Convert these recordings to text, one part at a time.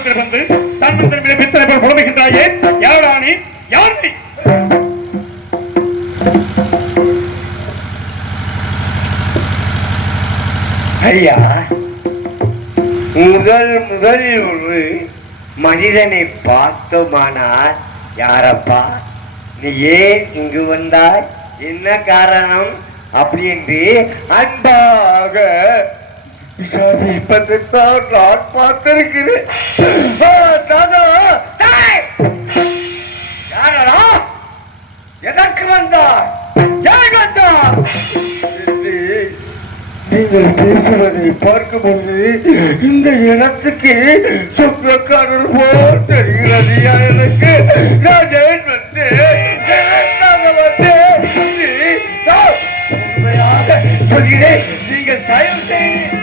இடத்தில் வந்து தன்மன் பித்தனை போல் புலம்புகின்றாயே, யாரா நீ? யார் நீ? ஐயா, முதலில் ஒரு மனிதனை பார்த்தோமானால், யாரப்பா நீ ஏன் இங்கு வந்தாய், என்ன காரணம் அப்படி என்று அன்பாக விசாரிப்பதைத்தான் நான் பார்த்திருக்கிறேன். எதற்கு வந்தார், ஏன் வந்தார் நீங்கள் பேசுவதை பார்க்கும்போது இந்த இடத்துக்கு சொந்தக்காரர் போல் தெரிகிறது. எனக்கு நான் ஏன் உண்மையாக சொல்கிறேன், நீங்கள் தயவு செய்து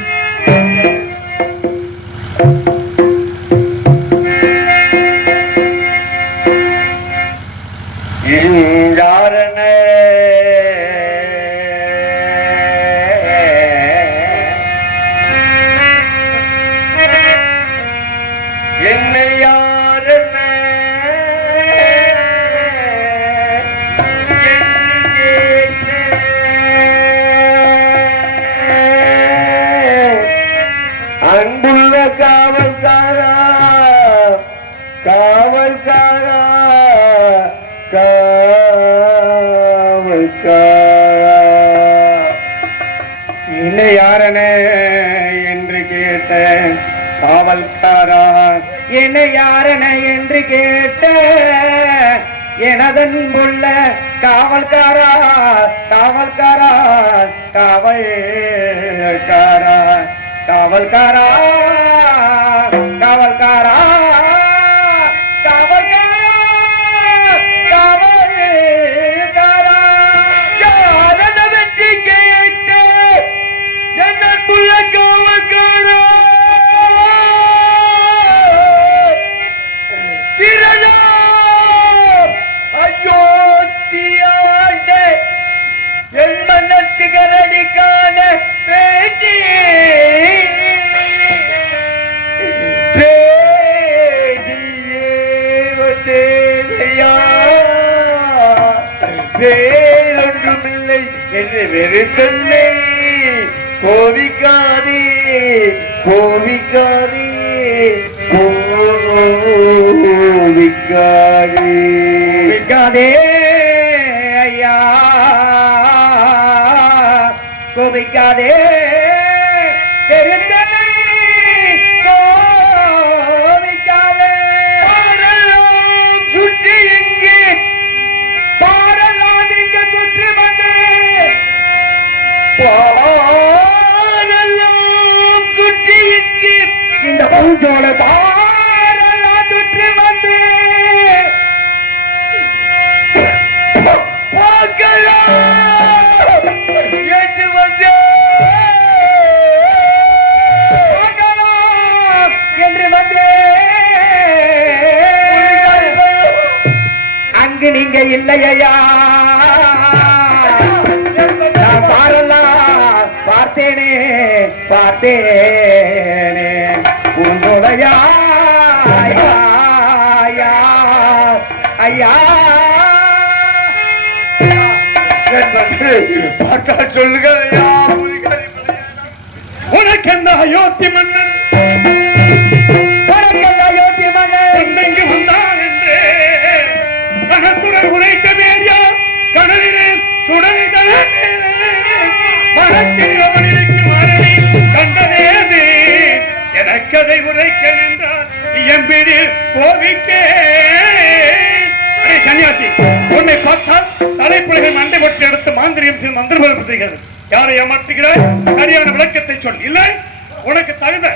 யாரன அன்புள்ள காவல்காரா, காவல்காரா, காவல்காரா, இன்னை யாரன என்று கேட்டேன். காவல்காரா, என்னை யாரன என்று கேட்ட எனதன்புள்ள காவல்காரா, காவல்காரா, காவல்காரா, காவல்காரா, காவல்காரா, காவல்காரா, காவல்காரா, யாரன வெற்றி கேட்ட என்னன்புள்ள காவல்காரா, அயோத்தியாண்ட என் மன்னத்துகரடிக்கான பேச்சு வேறொன்றுமில்லை என்று வெறுத்தன்னை கோவிக்காதே, கோவிக்காதே, கோவிக்காதே, கோவிக்காதே ஐயா, கோவிக்காதே வெறுத்தன்னை கோவிக்காதே. பாரெல்லாம் சுற்றி இங்கே, பாரெல்லாம் இங்கே சுற்றி வந்து, பாரெல்லாம் சுற்றி இங்கே இந்த பவுஞ்சோட பாரெல்லாம் சுற்றி வந்து பார்க்கலாம் என்று வந்து பார்க்கலாம் என்று வந்து அங்கு நீங்க இல்லையா, நான் பாரெல்லாம் பார்த்தேனே, பார்த்தேனே உங்களுடையா ஐயா, பார்த்தா சொல்லுங்க ஐயா. உனக்கு என்ன அயோத்தி மன்னன், உனக்கு என்ன அயோத்தி மன்னன் எங்கு வந்தான் என்று கணக்குடன் உரைத்த வேடியா, கடலிலே சுடலிகள் மரத்தில் அவனிற்கு மரணி கண்டனேது எனக்கதை உரைக்க நின்றார் எம்பிடி கோவிக்கே. சன்னியாசி, உன்னை பார்த்தால் தலைப்புலகை மண்டை பற்றி எடுத்து மாந்திரியம் செய்து மந்திரப்படுத்துகிறது. யாரை ஏமாற்றுகிறாய்? சரியான விளக்கத்தை சொல், இல்லை உனக்கு தகுந்த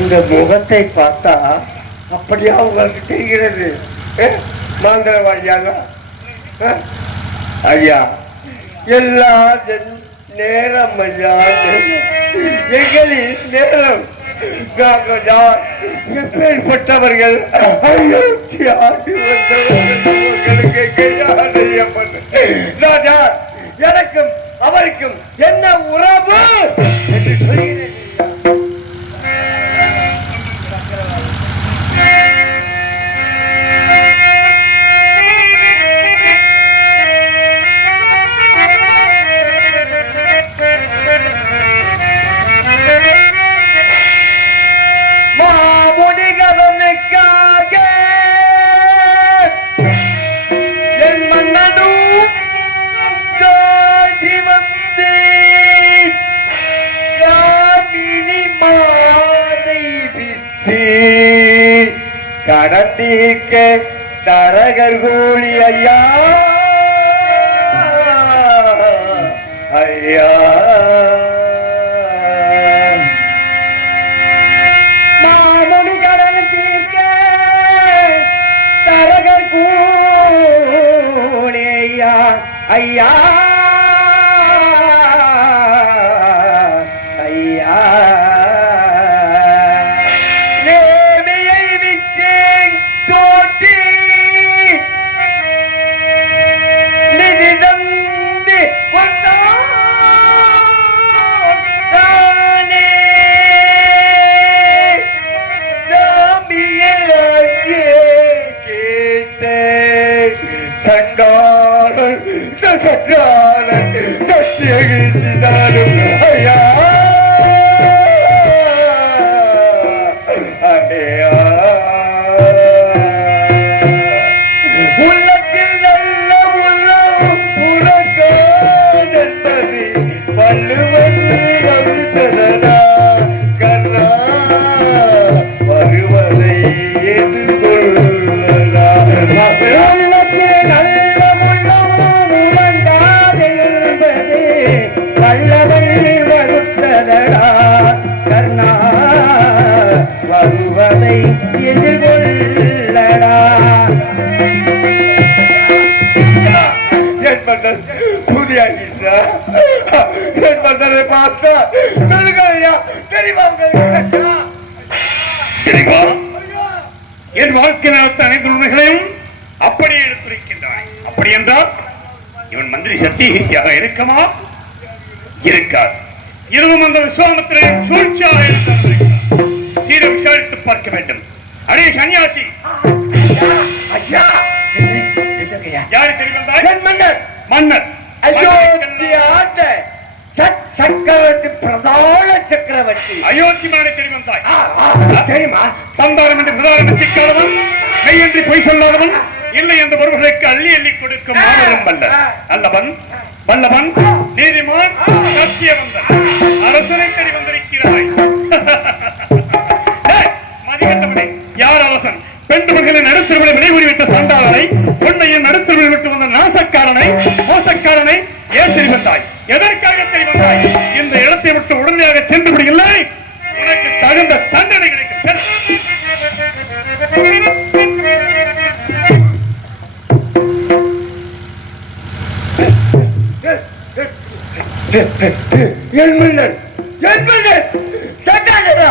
இந்த முகத்தை பார்த்தா அப்படியா உங்களுக்கு தெரிகிறது? மாந்திரவாதியாக ஐயா, எல்லா நேரம் ஐயா, எங்களின் நேரம் எப்பேற்பட்டவர்கள் அயோத்தி ஆண்டு வந்தவர்கள் எனக்கும் அவருக்கும் என்ன உறவு என்று சொல்கிறேன். கடத்தீக்க தரகர் கூலி ஐயா ஐயா மாமுனி கடன் தீர்க்க தரகர் கூலி ஐயா ஐயா ஐயா சத்தியகிருத்தினாலும் ஐயா ஐயா உள்ளத்தில் நல்ல உள்ளம் புறக்காதென்பது வள்ளுவன் கவித்ததனா கண்ணா வருவதை எதிர்கொள்ளலா உள்ளத்தில் நல்ல வல்லவன் வகுத்ததடா கர்ணா வருவதை எதிர்கொள்ளடா. என் மன்னர் புதியாகின்றா என் மன்னரை பார்த்தா சொல்லுங்க ஐயா தெரியுமா தெரியுமா என் வாழ்க்கை நடத்த அனைத்து உண்மைகளையும் அப்படியே எடுத்துரைக்கின்றாய். அப்படி என்றால் இவன் மந்திரி சத்தியகித்தியாக இருக்குமா? இருக்கார். இதுவும் அந்த விஸ்வாமித்திரன் சூழ்ச்சியாக சீர விசாரித்து பார்க்க வேண்டும். அடே சன்னியாசி, யாரு தெரிவித்தாய்? மன்னர் மன்னர் அயோத்தியாண்ட சக்கரவர்த்தி பிரதான சக்கரவர்த்தி அயோத்தி மன்னனை தெரிவித்தாய் தெரியுமா? தந்தாரம் என்று பிரதான சிக்காதவன், மெய்யன்றி பொய் சொல்லாதவன், இல்லை என்று ஒருவர்களுக்கு அள்ளி அள்ளி கொடுக்கும் மாபெரும் வல்லன் அல்லவன் வல்லவன் நீதிமான் சத்தியவந்தன் அரசனை தேடி வந்திருக்கிறாய். மதிக்கட்டவனே, யார் அரசன்? பெண்மகளின் நடுத்தருவிலை விளைவுறி வைத்த சாண்டாளனை, பொன்னையின் நடுத்தருவில் விட்டு வந்த நாசக்காரனை, மோசக்காரனை ஏன் தெரிவித்தாய்? எதற்காக தெரிவித்தாய்? இந்த இடத்தை விட்டு உடனடியாக சென்று விடுகில்லை, உனக்கு தகுந்த தண்டனை கிடைக்கும். என் மன்னன் சட்டாடா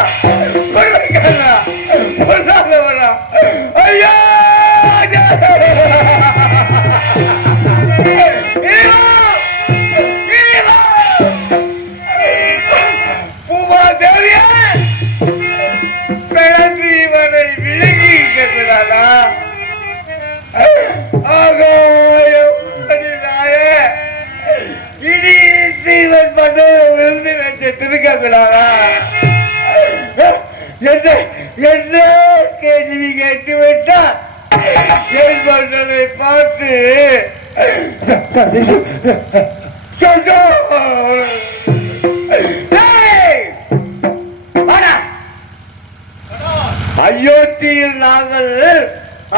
பொருளாதவனா ஐயா பூமாதேவியா பிறந்து இவனை விலகி இருக்கிறானா? ஆகாயம் இனி இவன் பண்ண விழுந்து வச்சு திருக்கக்கூடாதா? என்ன கேள்வி கேட்டு விட்டா என் மன்னனை பார்த்து அயோத்தியில் நாங்கள்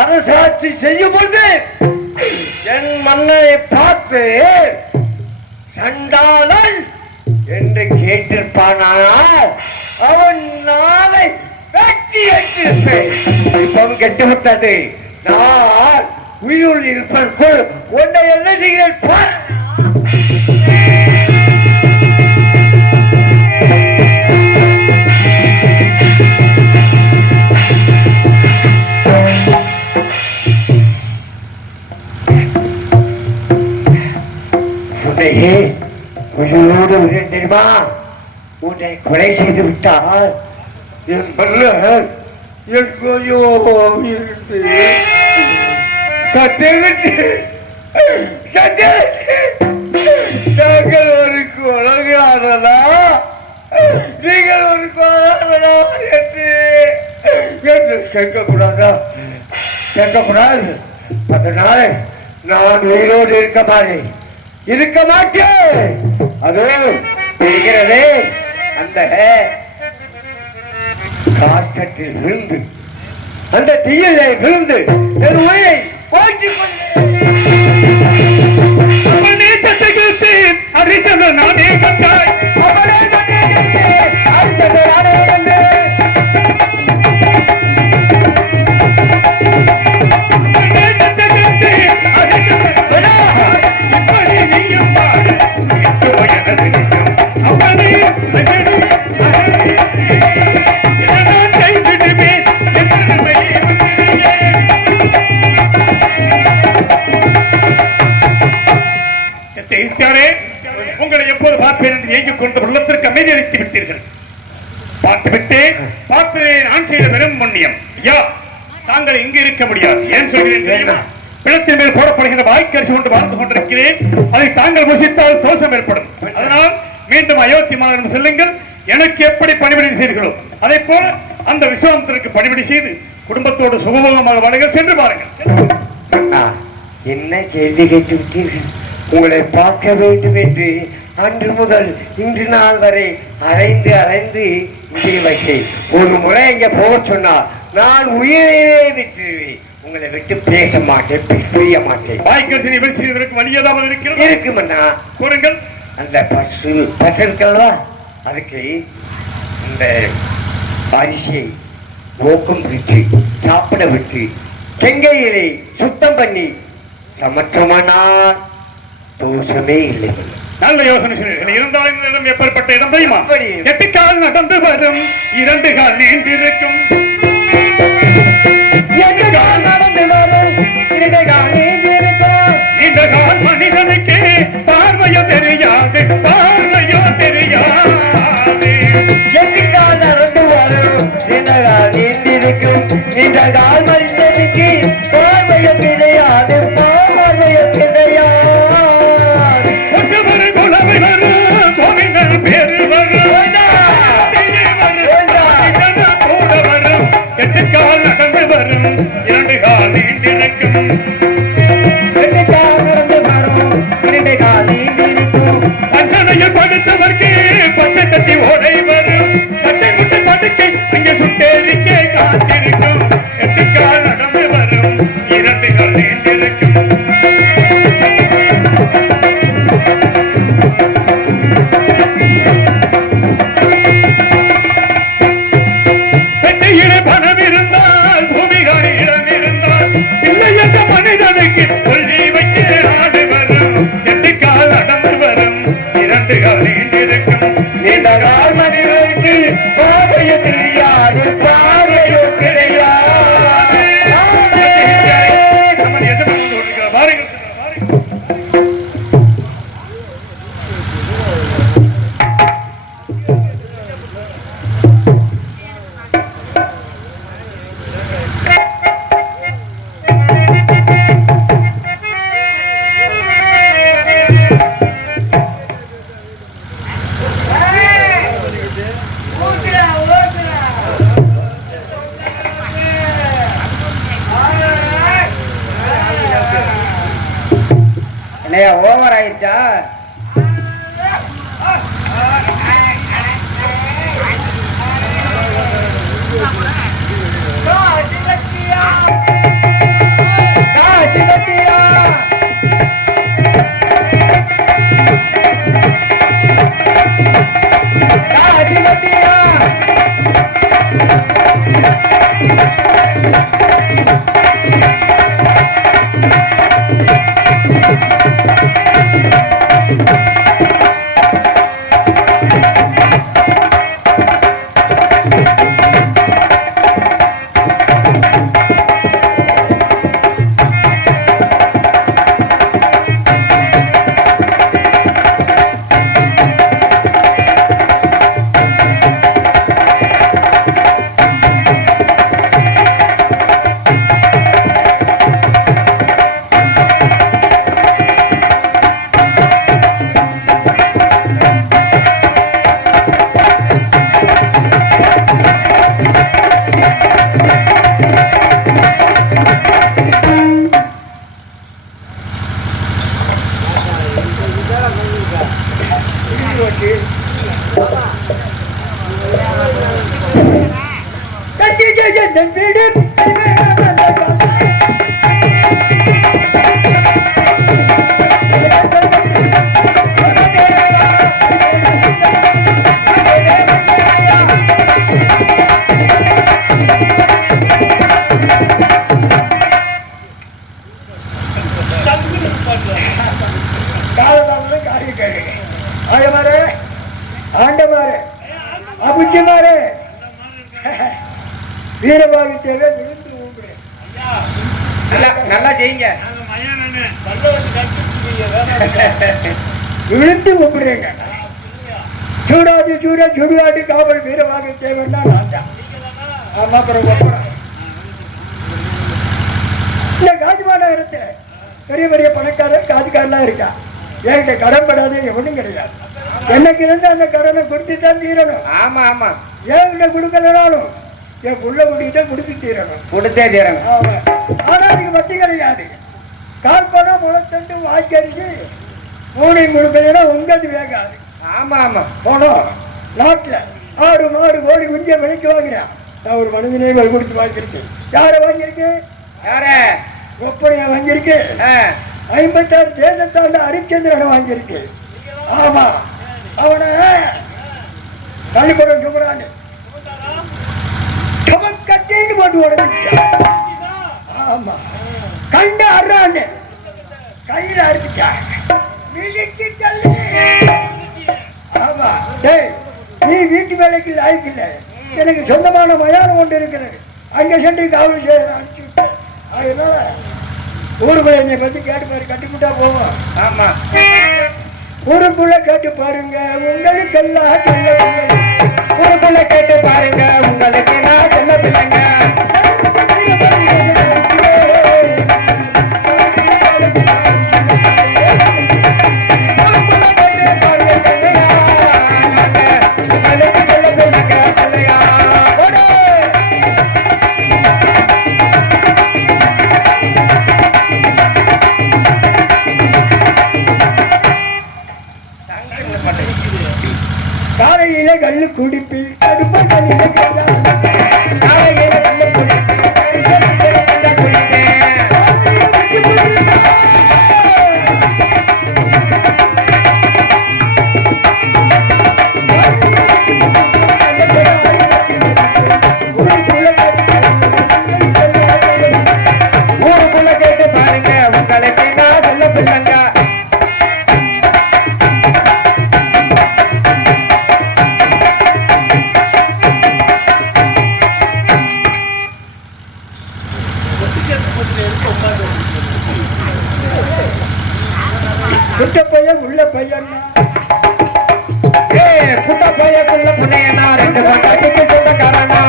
அரசாட்சி செய்யும் போது என் மன்னனை பார்த்து சண்டாளன் என்று கேட்டிருப்பானால் அவன் நாளை வெட்டி வைத்திருப்பேன். இப்போ கெட்டுவிட்டது. நான் உயிரில் இருப்பதற்குள் உன்னை என்ன செய்கிறேன் பார். உன்னை உயிரோடு உயிர் தெரியுமா? உன்னை கொலை செய்து விட்டால் என் மன்னர் எங்கேயோ இருந்து நாங்கள் ஒரு கொலகாரனா, நீங்கள் ஒரு கொலகாரனா என்று கேட்கக்கூடாதா? கேட்கக்கூடாது. அதனால நான் உயிரோடு இருக்க மாட்டேன். அது தெரிகிறதே, அந்த காஷ்டத்தில் விழுந்து, அந்த தீயிலே விழுந்து என் உயிரை போக்கிக் ஹரிச்சந்திரன் நானே கண்டாய், அவனே ஹரிச்சந்திரன் நானே கண்டேன். உங்களை எப்போது பார்ப்பேன் என்று ஏங்கிக் கொண்ட உள்ளத்திற்கு அமைதி அளித்து விட்டீர்கள். பார்த்துவிட்டு நான் செய்த பெரும் புண்ணியம். ஐயா, தாங்கள் இங்கு இருக்க முடியாது. ஏன் சொல்கிறேன் தெரியுமா? பிணத்தின் மேல் போடப்படுகிற வாய்க்கரிசி கொண்டு வாழ்ந்து கொண்டிருக்கிறேன். அதை தாங்கள் முசித்தால் தோஷம் ஏற்படும். அதனால் மீண்டும் அயோத்தி மாநகரம் செல்லுங்கள். எனக்கு எப்படி பணிவிடை செய்தீர்களோ அதை போல அந்த விஸ்வாமித்திரருக்கு பணிவிடை செய்து குடும்பத்தோடு சுகபோகமாக வாழுங்கள். சென்று பாருங்கள். என்ன கேள்வி கேட்டு விட்டீர்கள்? உங்களை பார்க்க வேண்டும் என்று அன்று முதல் இன்று நாள் வரை அலைந்து இங்கே வைத்தேன். ஒரு முறை இங்க போக சொன்னால் நான் உயிரையே விட்டுருவேன். உங்களை விட்டு பேச மாட்டேன், பிரிய மாட்டேன். வாய்க்கரிசி பேசுவதற்கு வழி ஏதாவது இருக்கிறது? இருக்குமண்ணா, கூறுங்கள். அந்த பசுக்கள்வா, அதுக்கு இந்த அரிசியை ஓக்கம் பிடிச்சு சாப்பிட விட்டு செங்கையிலை சுத்தம் பண்ணி சமச்சமானால் தோஷமே இல்லை. நல்ல யோசனை சொன்னீர்கள். இருந்தாலும் இடம் எப்பேற்பட்ட இடம் தெரியுமா? 8 கால் நடந்து வரும், 2 கால் நீண்டிருக்கும். 8 கால் நடந்து வரும், 2 கால் நீண்டிருக்கும். இந்த கால் மனிதனுக்கு பார்வையோ தெரியாது, பார்வையோ தெரியாது. 8 கால் நடந்து வரும், 2 கால் நீண்டிருக்கும். இந்த கால் மனிதனுக்கு பார்வையோ தெரியாது, பார்வையோ தெரியாது. எட்டுக்கால் நடந்து வரும், 2 கால் நீண்டிருக்கும். 8 கால் நடந்து வரும், 2 கால் நீண்டிருக்கும். பஞ்சனையில் படுத்தவர்க்கு பச்சை கட்டி ஓடை வரும், சட்டை முட்டை படுக்கை இங்கே சுட்டேரிக்கே காத்திருக்கும். 8 கால் நடந்து வரும், 2 கால் நீண்டிருக்கும். ஓவர் ஆயிடுச்சா? என்னாச்சு? ஆயமாரு, ஆண்டமாரு, அபுஜமாரு, வீரபாகு தேவை விழுந்து ஊம்புறேன். நல்லா செய்யுங்க. விழுந்து ஊம்புறேங்க. சூடாது சூட சுடுகாட்டு காவல் வீரபாகு தேவைன்னா நான் தான். ஆமா, அப்புறம் இந்த காஜிமா நகரத்துல பெரிய பெரிய பணக்காரர் காதுக்காரெல்லாம் இருக்கா. என்கிட்ட கடன் படாத எவனும் கிடையாது. எனக்கு இருந்து அந்த கடனை கொடுத்து தான் தீரணும். ஆமா ஆமா, என்கிட்ட கொடுக்கலனாலும் என் புள்ள குடிக்கிட்ட கொடுத்து தீரணும். கொடுத்தே தீரணும். ஆமா, ஆனா அதுக்கு வட்டி கிடையாது. கால்பணம் முளைத்தண்டு வாய்க்கரிசி மூணையும் கொடுக்கலன்னா உங்கது வேகாது. ஆமா ஆமா, போனோம் நாட்டுல ஆடு மாடு கோடி குஞ்சிய விலைக்கு வாங்கினேன். நான் ஒரு மனிதனே வல் கொடுத்து வாங்கியிருக்கேன். யாரை வாங்கியிருக்கேன்? யார? ஒப்பனையா வாங்கியிருக்கேன். 56 தேசத்தாண்ட ஹரிச்சந்திரனை வாங்கியிருக்கேன். ஆமா, அவனை கள்ளிப்படம் சுமரான்னு கட்டின்னு போட்டு உடஞ்சிட்டான். ஆமா, கண்ட அறான்னு கையில அறுத்துட்டான். ஆமா, டேய், நீ வீட்டு வேலைக்கு லாய்க்கு இல்லை. எனக்கு சொந்தமான மயானம் ஒன்று இருக்கிறது. அங்க சென்று காவல் செய்ய அனுப்பிச்சு விட்டேன். அதனால ஊருக்குள்ள என்னை பத்தி கேட்டு பாரு, கட்டிவிட்டா போவோம். ஆமா, ஊருக்குள்ள கேட்டு பாருங்க உங்களுக்கெல்லாம் செல்ல பிள்ளை. ஊருக்குள்ள கேட்டு பாருங்க உங்களுக்கு நான் செல்ல பிள்ளைங்க. காலையில கல்லு குடிப்பி அடுப்ப கல்லில காலையில கல்லு குடிப்பி ஊருக்குள்ள கேட்டு பாருங்க உங்களுக்கு நான் செல்ல பிள்ளைங்க. குட்ட பையன் உள்ள பையன்னா குட்ட பையக்குள்ள பிள்ளையனா 2 பட்டாட்டுக்கு சொந்தக்காரனா.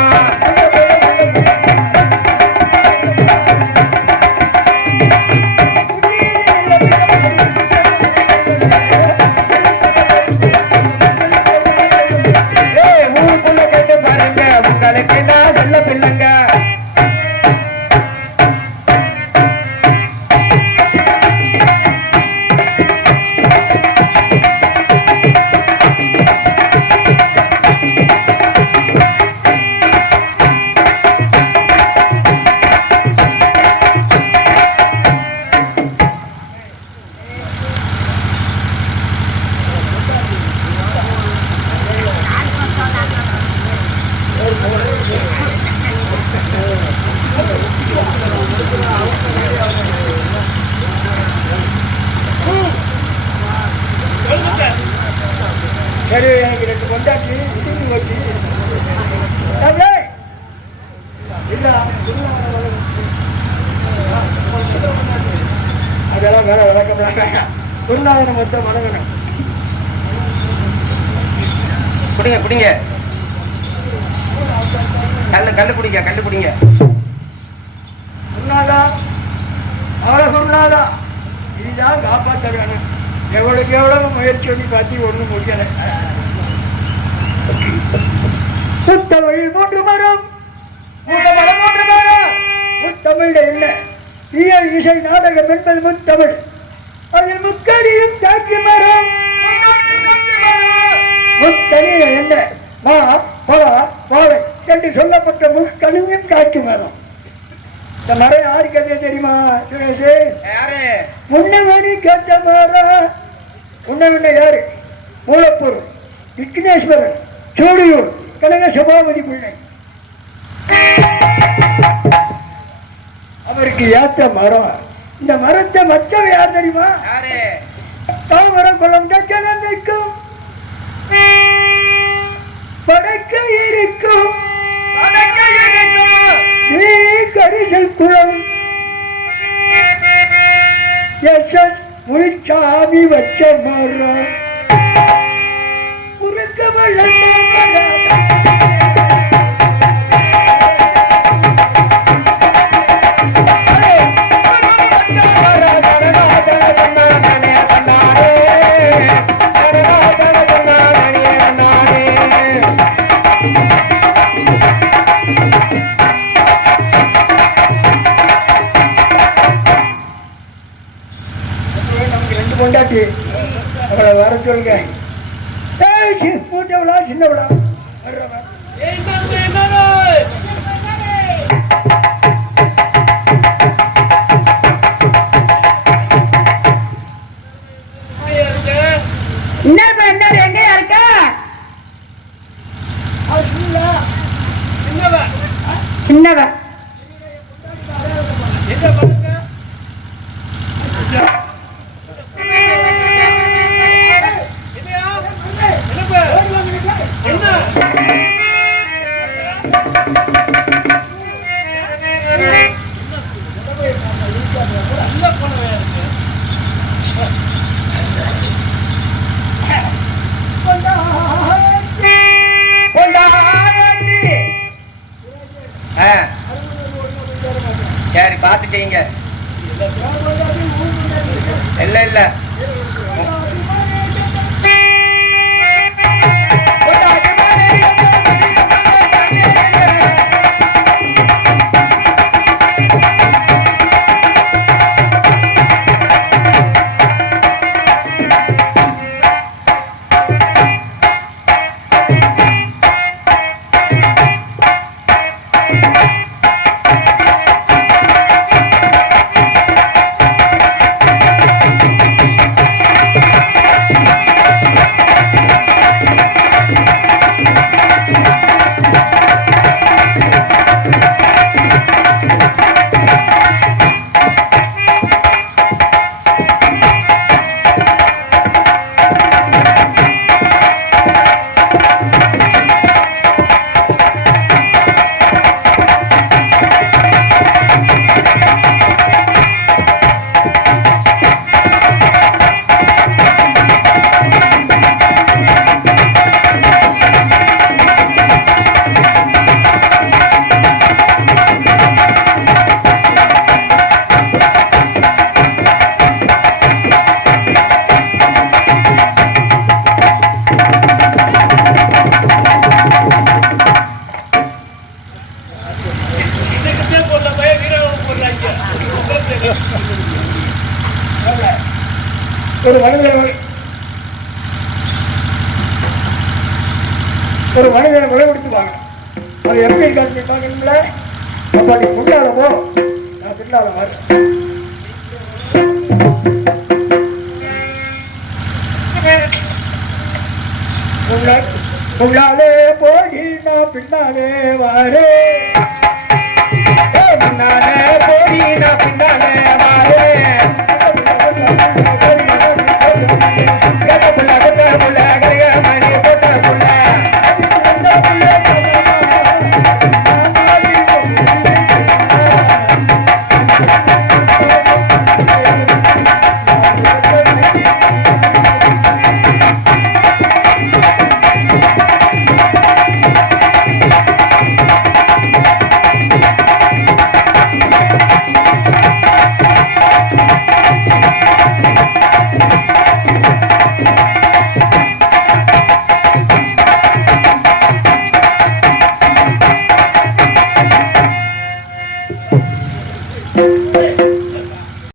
ஊருக்குள்ள கேட்டு பாருங்க உங்களுக்கு நான் செல்ல பிள்ளைங்க. சரி, எனக்கு 2 கொண்டாட்டி இடிஞ்சு வச்சு இல்ல அதெல்லாம் வேற விளக்கம். குருநாதனை மொத்தம் வணங்கணும். குடிங்க குடிங்க, கல்லு குடிங்க, கல்லு குடிங்க. குருநாதா, அவளை குருநாதா, நீதான் காப்பாற்ற வேணும். எவ்வளவுக்கு எவ்வளவு முயற்சி பண்ணி பார்த்து ஒண்ணும் முடியல. முத்தமிழ் 3 மரம், முத்தமிழ் 3 மரம். முத்தமிழ் இல்லை, இயல் இசை நாடகம் என்பது முத்தமிழ். அதில் முக்கடியும் தாக்கி மரம். முத்தனிய என்ன மா பலா வாழை என்று சொல்லப்பட்ட முக்கணியும் காய்க்கும் வேணும். இந்த மரம் யாருக்கு அதே தெரியுமா சுரேஷ்? முன்னவனி கேட்ட மரம். முன்ன யாரு? மூலப்பூர் விக்னேஸ்வரன் சூடியூர் கனக சபாபதி பிள்ளை. அவருக்கு ஏத்த மரம். இந்த மரத்தை வச்சவன் யார் தெரியுமா? தாமரம் குளம் ஜனந்தைக்கும் படைக்க இருக்கும் நீ கரிசல் குளம் எஸ் முனிச்சாமி வச்ச மரம். குறுக்க வளர்ந்த கொண்டாட்டி அவளை வர சொல்லுங்க. மூட்டவளா சின்னவளா எங்கயா இருக்க? சின்னவ சரி பார்த்து செய்யுங்க. இல்ல இல்ல ஒரு மனிதனை விலை கொடுத்துப்பாங்க. அது எப்படி பாக்கீங்களா? அப்ப நீ முன்னால போ, நான் பின்னால வரேன். முன்னாலே போடி நான் பின்னாலே வாரே. முன்னாலே போடி நான் பின்னாலே வாரே.